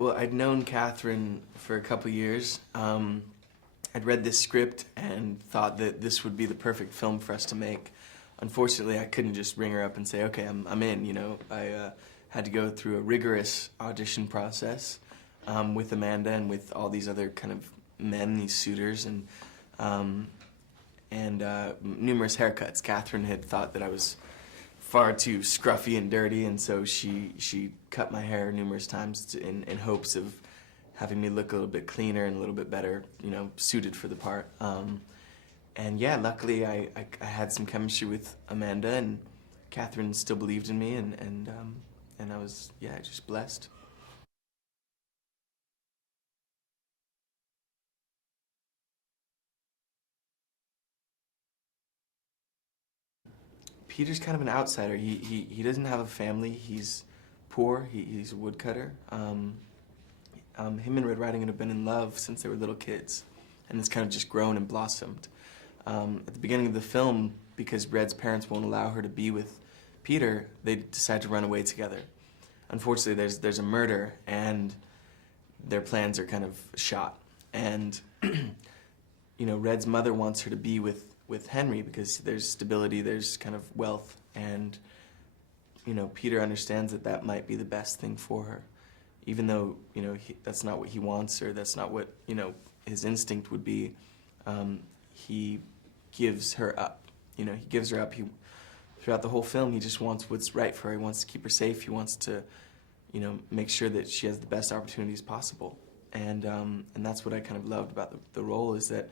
Well, I'd known Catherine for a couple years. I'd read this script and thought that this would be the perfect film for us to make. Unfortunately, I couldn't just ring her up and say, okay, I'm in, you know. I had to go through a rigorous audition process with Amanda and with all these other kind of men, these suitors, um, and numerous haircuts. Catherine had thought that I was far too scruffy and dirty, and so she cut my hair numerous times in hopes of having me look a little bit cleaner and a little bit better, you know, suited for the part. And yeah, luckily I had some chemistry with Amanda, and Catherine still believed in me, and I was, yeah, just blessed. Peter's kind of an outsider. He doesn't have a family. He's poor. He's a woodcutter. Him and Red Riding Hood have been in love since they were little kids, and it's kind of just grown and blossomed. At the beginning of the film, because Red's parents won't allow her to be with Peter, they decide to run away together. Unfortunately, there's a murder, and their plans are kind of shot. And you know, Red's mother wants her to be with Henry because there's stability, there's kind of wealth, and you know, Peter understands that that might be the best thing for her, even though, you know, that's not what he wants, or that's not what, you know, his instinct would be. He gives her up. You know, he gives her up. Throughout the whole film, he just wants what's right for her. He wants to keep her safe. He wants to, you know, make sure that she has the best opportunities possible. And that's what I kind of loved about the role, is that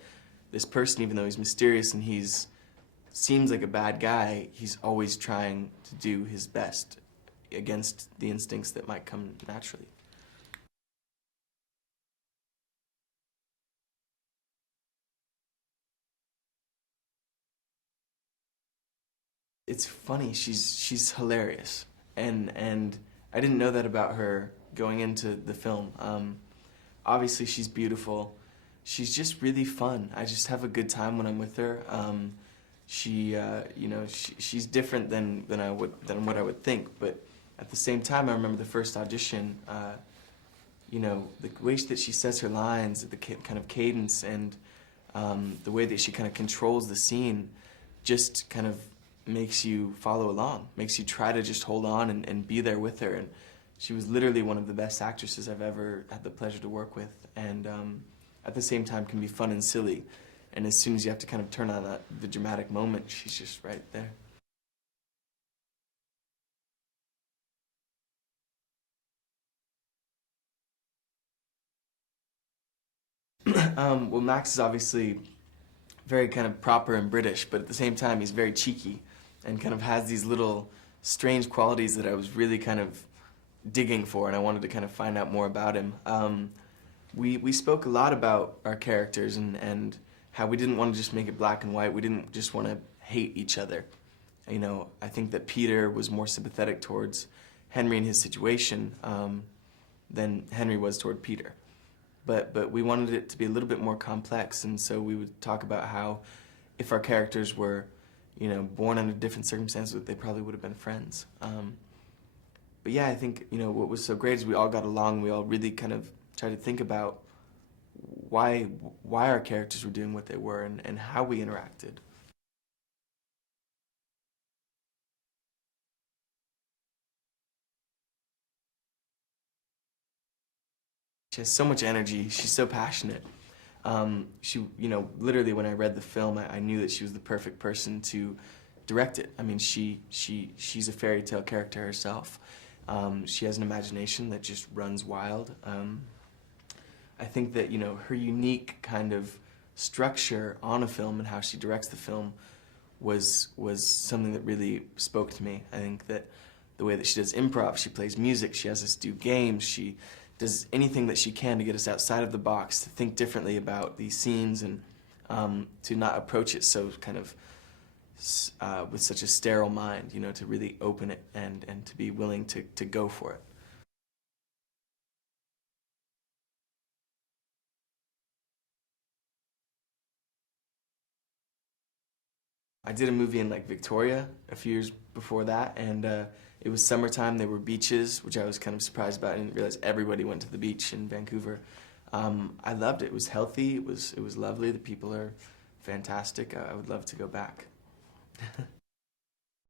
this person, even though he's mysterious and seems like a bad guy, he's always trying to do his best against the instincts that might come naturally. It's funny. She's hilarious, and I didn't know that about her going into the film. Obviously, she's beautiful. She's just really fun. I just have a good time when I'm with her. You know, she's different than what I would think, but at the same time, I remember the first audition. You know, the way that she says her lines, the kind of cadence, and the way that she kind of controls the scene, just kind of makes you follow along, makes you try to just hold on and be there with her. And she was literally one of the best actresses I've ever had the pleasure to work with, and at the same time can be fun and silly. And as soon as you have to kind of turn on the dramatic moment, she's just right there. Well, Max is obviously very kind of proper and British, but at the same time, he's very cheeky and kind of has these little strange qualities that I was really kind of digging for, and I wanted to kind of find out more about him. We spoke a lot about our characters and how we didn't want to just make it black and white. We didn't just want to hate each other. You know, I think that Peter was more sympathetic towards Henry and his situation than Henry was toward Peter. But we wanted it to be a little bit more complex, and so we would talk about how if our characters were, you know, born under different circumstances, they probably would have been friends. But yeah, I think, you know, what was so great is we all got along. We all really kind of tried to think about why our characters were doing what they were, and how we interacted. She has so much energy. She's so passionate. You know, literally when I read the film, I knew that she was the perfect person to direct it. I mean, she's a fairy tale character herself. She has an imagination that just runs wild. I think that, you know, her unique kind of structure on a film and how she directs the film was something that really spoke to me. I think that the way that she does improv, she plays music, she has us do games, she does anything that she can to get us outside of the box, to think differently about these scenes, and to not approach it so kind of with such a sterile mind, you know, to really open it and to be willing to go for it. I did a movie in like Victoria a few years before that, and it was summertime. There were beaches, which I was kind of surprised about. I didn't realize everybody went to the beach in Vancouver. I loved it. It was healthy. It was lovely. The people are fantastic. I would love to go back.